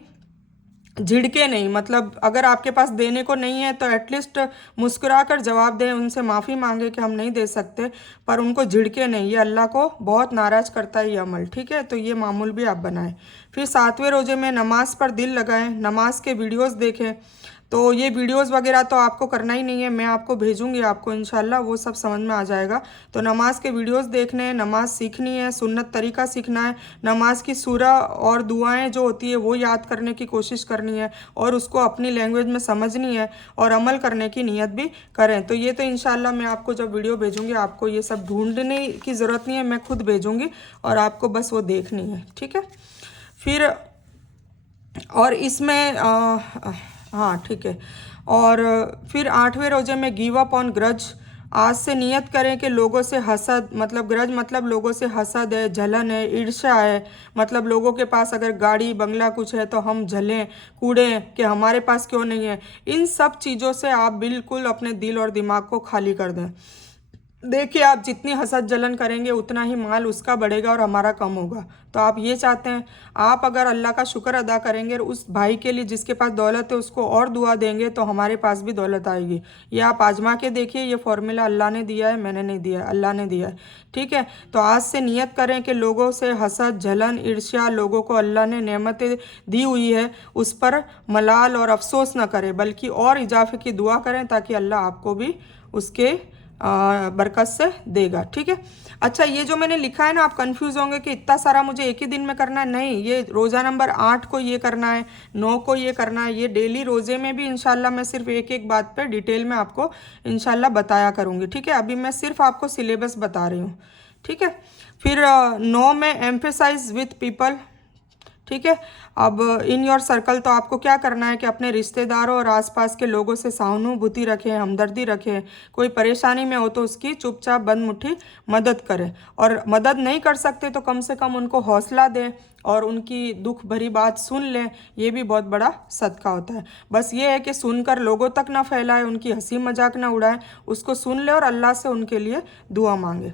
झिड़के नहीं, मतलब अगर आपके पास देने को नहीं है तो एटलीस्ट मुस्कुरा कर जवाब दें, उनसे माफ़ी मांगे कि हम नहीं दे सकते, पर उनको झिड़के नहीं, ये अल्लाह को बहुत नाराज़ करता है ये अमल। ठीक है। तो ये मामूल भी आप बनाएं। फिर 7वें रोज़े में नमाज पर दिल लगाएं, नमाज के वीडियोस देखें। तो ये वीडियोस वगैरह तो आपको करना ही नहीं है, मैं आपको भेजूंगी, आपको इंशाल्लाह वो सब समझ में आ जाएगा। तो नमाज के वीडियोस देखने हैं, नमाज सीखनी है, सुन्नत तरीका सीखना है, नमाज की सूरा और दुआएं जो होती है वो याद करने की कोशिश करनी है और उसको अपनी लैंग्वेज में समझनी है और अमल करने की नीयत भी करें। तो ये तो इंशाल्लाह मैं आपको जब वीडियो भेजूंगी आपको ये सब ढूंढने की ज़रूरत नहीं है, मैं खुद भेजूंगी और आपको बस वो देखनी है। ठीक है। फिर और इसमें हाँ ठीक है। और फिर 8वें रोज़े में गिव अप ऑन ग्रज। आज से नियत करें कि लोगों से हसद, मतलब ग्रज मतलब लोगों से हसद है, जलन है, ईर्ष्या है, मतलब लोगों के पास अगर गाड़ी बंगला कुछ है तो हम जलें कूड़ें कि हमारे पास क्यों नहीं है। इन सब चीज़ों से आप बिल्कुल अपने दिल और दिमाग को खाली कर दें। देखिए, आप जितनी हसद जलन करेंगे उतना ही माल उसका बढ़ेगा और हमारा कम होगा। तो आप ये चाहते हैं, आप अगर अल्लाह का शुक्र अदा करेंगे और उस भाई के लिए जिसके पास दौलत है उसको और दुआ देंगे तो हमारे पास भी दौलत आएगी। ये आप आजमा के देखिए, ये फॉर्मूला अल्लाह ने दिया है, मैंने नहीं दिया है, अल्लाह ने दिया है। ठीक है। तो आज से नियत करें कि लोगों से हसद जलन ईर्ष्या, लोगों को अल्लाह ने नेमतें दी हुई है उस पर मलाल और अफसोस न करें, बल्कि और इजाफे की दुआ करें ताकि अल्लाह आपको भी उसके बरकत से देगा। ठीक है। अच्छा, ये जो मैंने लिखा है ना, आप कंफ्यूज होंगे कि इतना सारा मुझे एक ही दिन में करना है। नहीं, ये रोज़ा नंबर 8 को ये करना है, 9 को ये करना है, ये डेली रोज़े में भी इंशाल्लाह मैं सिर्फ एक एक बात पे डिटेल में आपको इंशाल्लाह बताया करूँगी। ठीक है। अभी मैं सिर्फ आपको सिलेबस बता रही हूँ। ठीक है। फिर 9 में एम्फेसाइज विथ पीपल। ठीक है। अब इन योर सर्कल, तो आपको क्या करना है कि अपने रिश्तेदारों और आसपास के लोगों से सहानुभूति रखें, हमदर्दी रखें। कोई परेशानी में हो तो उसकी चुपचाप बंद मुट्ठी मदद करें, और मदद नहीं कर सकते तो कम से कम उनको हौसला दें और उनकी दुख भरी बात सुन लें। ये भी बहुत बड़ा सदका होता है। बस ये है कि सुनकर लोगों तक ना फैलाए, उनकी हंसी मजाक ना उड़ाए, उसको सुन ले और अल्लाह से उनके लिए दुआ मांगे।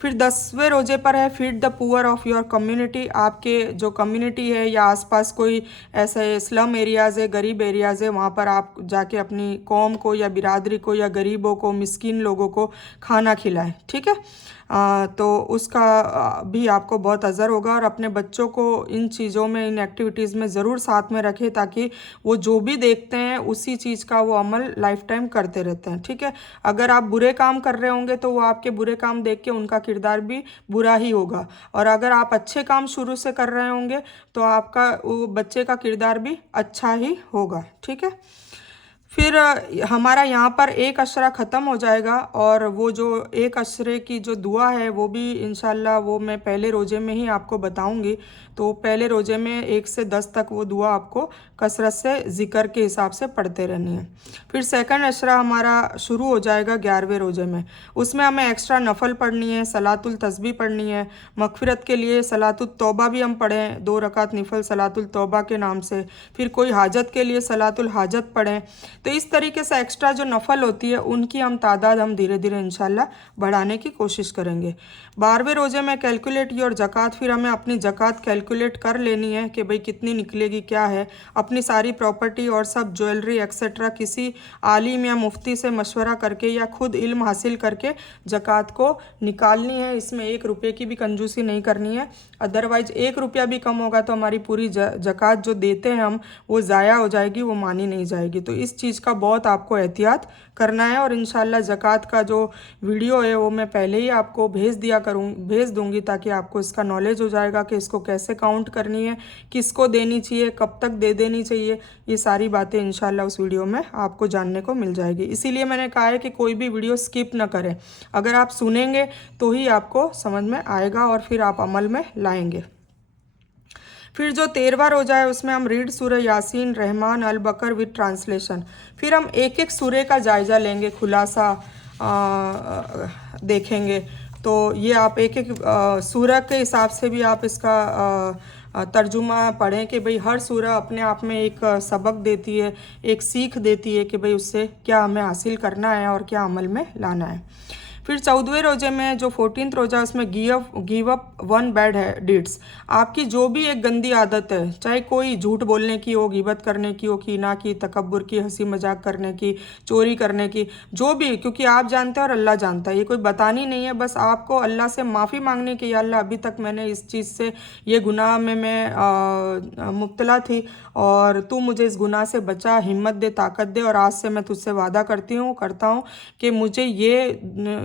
फिर 10वें रोजे पर है feed the poor of your community. आपके जो कम्युनिटी है या आसपास कोई ऐसे स्लम एरियाज़ है, गरीब एरियाज़ है, वहाँ पर आप जाके अपनी कौम को या बिरादरी को या गरीबों को, मिस्कीन लोगों को खाना खिलाएं। ठीक है। तो उसका भी आपको बहुत असर होगा, और अपने बच्चों को इन चीज़ों में, इन एक्टिविटीज़ में ज़रूर साथ में रखें ताकि वो जो भी देखते हैं उसी चीज़ का वो अमल लाइफ टाइम करते रहते हैं। ठीक है। अगर आप बुरे काम कर रहे होंगे तो वो आपके बुरे काम देख के उनका किरदार भी बुरा ही होगा, और अगर आप अच्छे काम शुरू से कर रहे होंगे तो आपका वो बच्चे का किरदार भी अच्छा ही होगा। ठीक है। फिर हमारा यहाँ पर एक अशरा ख़त्म हो जाएगा, और वो जो एक अशरे की जो दुआ है वो भी इंशाल्लाह वो मैं पहले रोज़े में ही आपको बताऊंगी। तो पहले रोज़े में 1 से 10 तक वो दुआ आपको कसरत से ज़िक्र के हिसाब से पढ़ते रहनी है। फिर सेकंड अशरा हमारा शुरू हो जाएगा 11वें रोज़े में। उसमें हमें एक्स्ट्रा नफल पढ़नी है, सलातुल तस्बीह पढ़नी है, मगफिरत के लिए सलातुल तौबा भी हम पढ़ें, 2 रकात निफल सलातुल तौबा के नाम से। फिर कोई हाजत के लिए सलातुल हाजत पढ़ें। तो इस तरीके से एक्स्ट्रा जो नफल होती है उनकी हम तादाद हम धीरे धीरे इंशाल्लाह बढ़ाने की कोशिश करेंगे। 12वें रोज़े में कैलकुलेट योर ज़कात। फिर हमें अपनी ज़कात कैलकुलेट कर लेनी है कि भाई कितनी निकलेगी, क्या है। अपनी सारी प्रॉपर्टी और सब ज्वेलरी एक्सेट्रा किसी आलिम या मुफ्ती से मशवरा करके या खुद इल्म हासिल करके ज़कात को निकालनी है। इसमें 1 रुपये की भी कंजूसी नहीं करनी है, अदरवाइज 1 रुपया भी कम होगा तो हमारी पूरी ज़कात जो देते हैं हम वो ज़ाया हो जाएगी, वो मानी नहीं जाएगी। तो इस चीज़ चीज़ का बहुत आपको एहतियात करना है। और इंशाल्लाह ज़कात का जो वीडियो है वो मैं पहले ही आपको भेज दूंगी, ताकि आपको इसका नॉलेज हो जाएगा कि इसको कैसे काउंट करनी है, किसको देनी चाहिए, कब तक दे देनी चाहिए। ये सारी बातें इंशाल्लाह उस वीडियो में आपको जानने को मिल जाएगी। इसीलिए मैंने कहा है कि कोई भी वीडियो स्किप ना करें। अगर आप सुनेंगे तो ही आपको समझ में आएगा और फिर आप अमल में लाएंगे। फिर जो 13वां रोज़ा है उसमें हम रीड सूरह यासीन, रहमान, अल बकर विद ट्रांसलेशन। फिर हम एक एक सूरह का जायज़ा लेंगे, खुलासा देखेंगे। तो ये आप एक एक सूरह के हिसाब से भी आप इसका तर्जुमा पढ़ें कि भाई हर सूरह अपने आप में एक सबक देती है, एक सीख देती है कि भाई उससे क्या हमें हासिल करना है और क्या अमल में लाना है। फिर 14वें रोजे में जो 14th रोजा है उसमें गिव अप 1 बैड डीड्स। आपकी जो भी एक गंदी आदत है, चाहे कोई झूठ बोलने की हो, गिबत करने की हो, कीना की, तकब्बुर की, हंसी मजाक करने की, चोरी करने की, जो भी, क्योंकि आप जानते हैं और अल्लाह जानता है, ये कोई बतानी नहीं है, बस आपको अल्लाह से माफ़ी मांगनी कि या अल्लाह अभी तक मैंने इस चीज़ से, ये गुनाह में मैं मुब्तला थी और तू मुझे इस गुनाह से बचा, हिम्मत दे, ताकत दे। और आज से मैं तुझसे वादा करता हूँ कि मुझे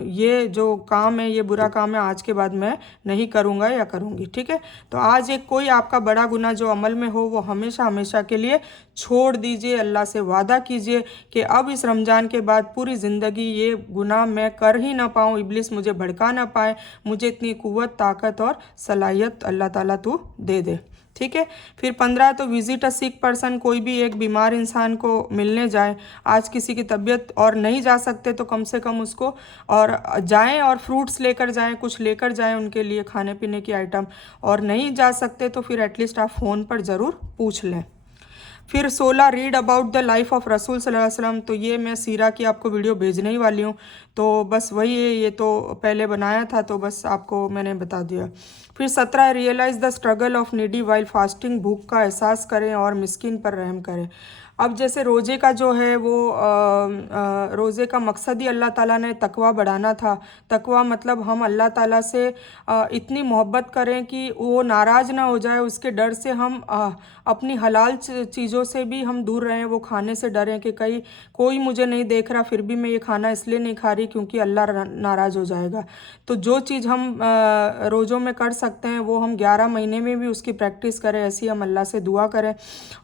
ये जो काम है, ये बुरा काम है, आज के बाद मैं नहीं करूँगा या करूँगी। ठीक है, तो आज एक कोई आपका बड़ा गुनाह जो अमल में हो वो हमेशा हमेशा के लिए छोड़ दीजिए। अल्लाह से वादा कीजिए कि अब इस रमज़ान के बाद पूरी ज़िंदगी ये गुनाह मैं कर ही ना पाऊँ, इब्लिस मुझे भड़का ना पाए, मुझे इतनी कुव्वत, ताकत और सलाहियत अल्लाह ताला तू दे दे। ठीक है, फिर 15 तो विजिट अ सिक पर्सन। कोई भी एक बीमार इंसान को मिलने जाए, आज किसी की तबीयत और नहीं जा सकते तो कम से कम उसको और जाएं और फ्रूट्स लेकर जाएं, कुछ लेकर जाएं उनके लिए खाने पीने की आइटम, और नहीं जा सकते तो फिर एटलीस्ट आप फ़ोन पर ज़रूर पूछ लें। फिर 16 read about the life of रसूल सल्लल्लाहु अलैहि वसल्लम। तो ये मैं सीरा की आपको वीडियो भेजने ही वाली हूँ, तो बस वही है, ये तो पहले बनाया था तो बस आपको मैंने बता दिया। फिर 17 realise the struggle of needy while fasting. भूख का एहसास करें और मिस्किन पर रहम करें। अब जैसे रोज़े का जो है वो रोज़े का मकसद ही अल्लाह ताला ने तकवा बढ़ाना था। तकवा मतलब हम अल्लाह ताला से इतनी मोहब्बत करें कि वो नाराज़ ना हो जाए, उसके डर से हम अपनी हलाल चीज़ों से भी हम दूर रहें, वो खाने से डरें कि कहीं कोई मुझे नहीं देख रहा फिर भी मैं ये खाना इसलिए नहीं खा रही क्योंकि अल्लाह नाराज़ हो जाएगा। तो जो चीज़ हम रोज़ों में कर सकते हैं वो हम 11 महीने में भी उसकी प्रैक्टिस करें, ऐसी हम अल्लाह से दुआ करें।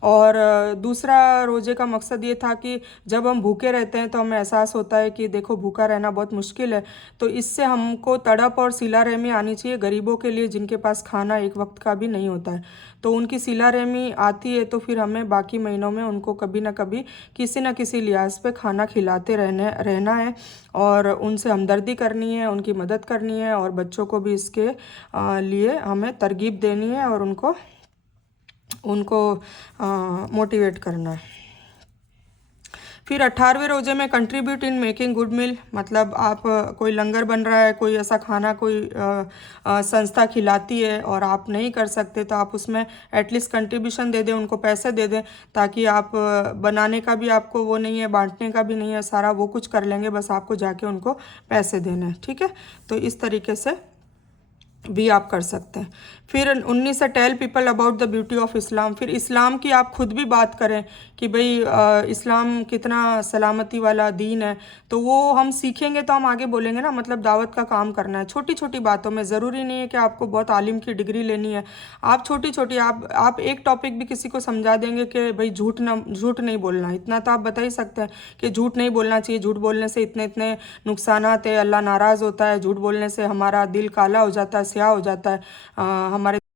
और दूसरा रोज़े का मकसद ये था कि जब हम भूखे रहते हैं तो हमें एहसास होता है कि देखो भूखा रहना बहुत मुश्किल है, तो इससे हमको तड़प और सिला रहमी आनी चाहिए गरीबों के लिए जिनके पास खाना एक वक्त का भी नहीं होता है। तो उनकी सिला रहमी आती है तो फिर हमें बाकी महीनों में उनको कभी ना कभी किसी न किसी लिहाज पे खाना खिलाते रहना है और उनसे हमदर्दी करनी है, उनकी मदद करनी है और बच्चों को भी इसके लिए हमें तरगीब देनी है और उनको मोटिवेट करना है। फिर 18वें रोजे में contribute in making good meal. मतलब आप कोई लंगर बन रहा है, कोई ऐसा खाना कोई संस्था खिलाती है और आप नहीं कर सकते तो आप उसमें एटलीस्ट कंट्रीब्यूशन दे दें, उनको पैसे दे दें, ताकि आप बनाने का भी आपको वो नहीं है, बांटने का भी नहीं है, सारा वो कुछ कर लेंगे, बस आपको जाके उनको पैसे देने हैं। ठीक है, तो इस तरीके से भी आप कर सकते हैं। फिर 19 से tell people about the beauty of Islam. फिर इस्लाम की आप खुद भी बात करें कि भाई इस्लाम कितना सलामती वाला दीन है, तो वो हम सीखेंगे तो हम आगे बोलेंगे ना। मतलब दावत का काम करना है छोटी छोटी बातों में, ज़रूरी नहीं है कि आपको बहुत आलिम की डिग्री लेनी है। आप छोटी छोटी आप एक टॉपिक भी किसी को समझा देंगे कि भाई झूठ नहीं बोलना, इतना तो आप बता ही सकते हैं कि झूठ नहीं बोलना चाहिए, झूठ बोलने से इतने इतने नुकसानात है, अल्लाह नाराज़ होता है, झूठ बोलने से हमारा दिल काला हो जाता है, स्याह हो जाता है, हमारे